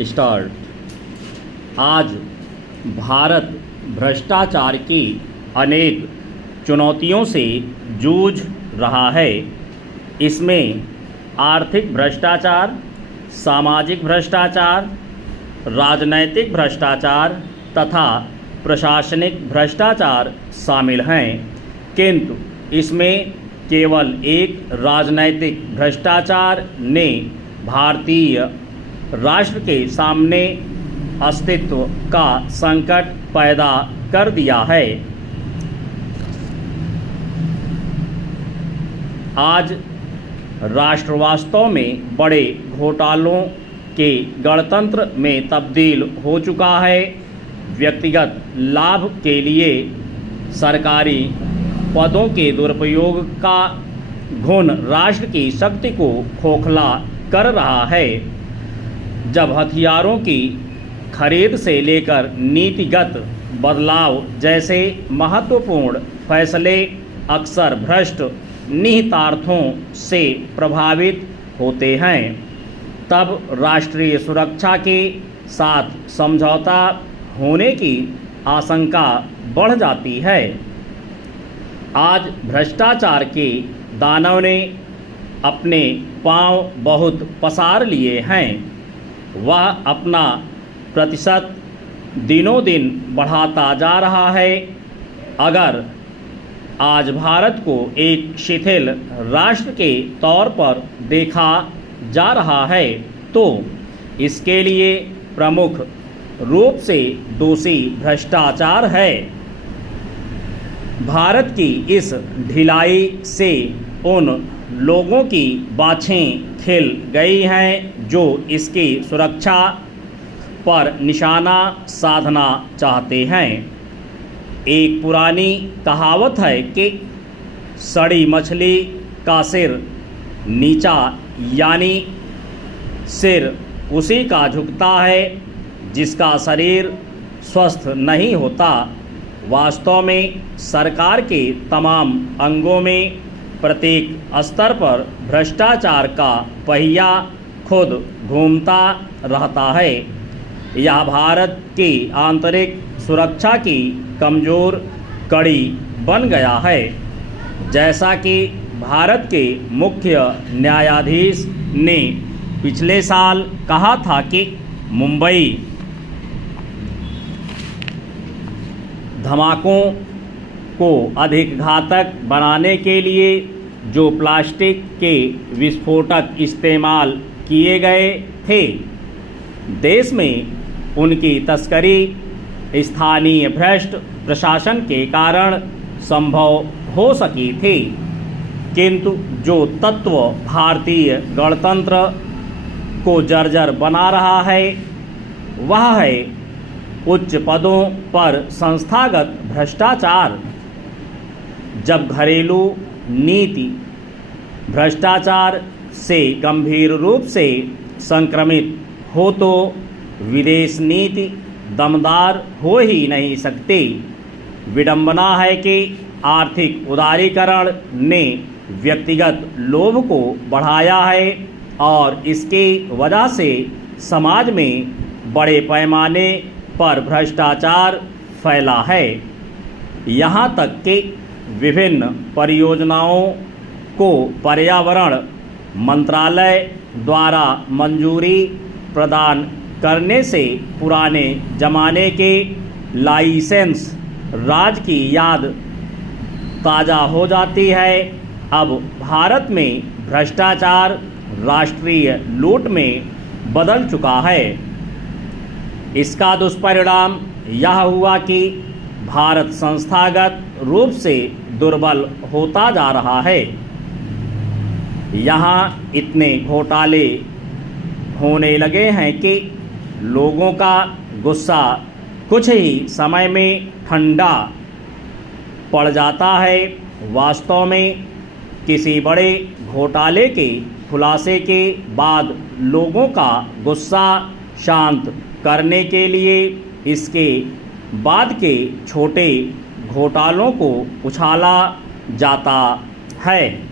Start. आज भारत भ्रष्टाचार की अनेक चुनौतियों से जूझ रहा है। इसमें आर्थिक भ्रष्टाचार, सामाजिक भ्रष्टाचार, राजनैतिक भ्रष्टाचार तथा प्रशासनिक भ्रष्टाचार शामिल हैं, किंतु इसमें केवल एक राजनैतिक भ्रष्टाचार ने भारतीय राष्ट्र के सामने अस्तित्व का संकट पैदा कर दिया है। आज राष्ट्र वास्तव में बड़े घोटालों के गणतंत्र में तब्दील हो चुका है। व्यक्तिगत लाभ के लिए सरकारी पदों के दुरुपयोग का घुन राष्ट्र की शक्ति को खोखला कर रहा है। जब हथियारों की खरीद से लेकर नीतिगत बदलाव जैसे महत्वपूर्ण फैसले अक्सर भ्रष्ट निहितार्थों से प्रभावित होते हैं, तब राष्ट्रीय सुरक्षा के साथ समझौता होने की आशंका बढ़ जाती है। आज भ्रष्टाचार के दानव ने अपने पांव बहुत पसार लिए हैं। वह अपना प्रतिशत दिनों दिन बढ़ाता जा रहा है। अगर आज भारत को एक शिथिल राष्ट्र के तौर पर देखा जा रहा है, तो इसके लिए प्रमुख रूप से दोषी भ्रष्टाचार है। भारत की इस ढिलाई से उन लोगों की बाछें खिल गई हैं जो इसकी सुरक्षा पर निशाना साधना चाहते हैं। एक पुरानी कहावत है कि सड़ी मछली का सिर नीचा, यानी सिर उसी का झुकता है जिसका शरीर स्वस्थ नहीं होता। वास्तव में सरकार के तमाम अंगों में प्रत्येक स्तर पर भ्रष्टाचार का पहिया खुद घूमता रहता है। यह भारत की आंतरिक सुरक्षा की कमज़ोर कड़ी बन गया है। जैसा कि भारत के मुख्य न्यायाधीश ने पिछले साल कहा था कि मुंबई धमाकों को अधिक घातक बनाने के लिए जो प्लास्टिक के विस्फोटक इस्तेमाल किए गए थे, देश में उनकी तस्करी स्थानीय भ्रष्ट प्रशासन के कारण संभव हो सकी थी। किंतु जो तत्व भारतीय गणतंत्र को जर्जर बना रहा है, वह है उच्च पदों पर संस्थागत भ्रष्टाचार। जब घरेलू नीति भ्रष्टाचार से गंभीर रूप से संक्रमित हो तो विदेश नीति दमदार हो ही नहीं सकती। विडंबना है कि आर्थिक उदारीकरण ने व्यक्तिगत लोभ को बढ़ाया है और इसकी वजह से समाज में बड़े पैमाने पर भ्रष्टाचार फैला है। यहाँ तक कि विभिन्न परियोजनाओं को पर्यावरण मंत्रालय द्वारा मंजूरी प्रदान करने से पुराने जमाने के लाइसेंस राज की याद ताज़ा हो जाती है। अब भारत में भ्रष्टाचार राष्ट्रीय लूट में बदल चुका है। इसका दुष्परिणाम यह हुआ कि भारत संस्थागत रूप से दुर्बल होता जा रहा है। यहाँ इतने घोटाले होने लगे हैं कि लोगों का गुस्सा कुछ ही समय में ठंडा पड़ जाता है। वास्तव में किसी बड़े घोटाले के खुलासे के बाद लोगों का गुस्सा शांत करने के लिए इसके बाद के छोटे घोटालों को उछाला जाता है।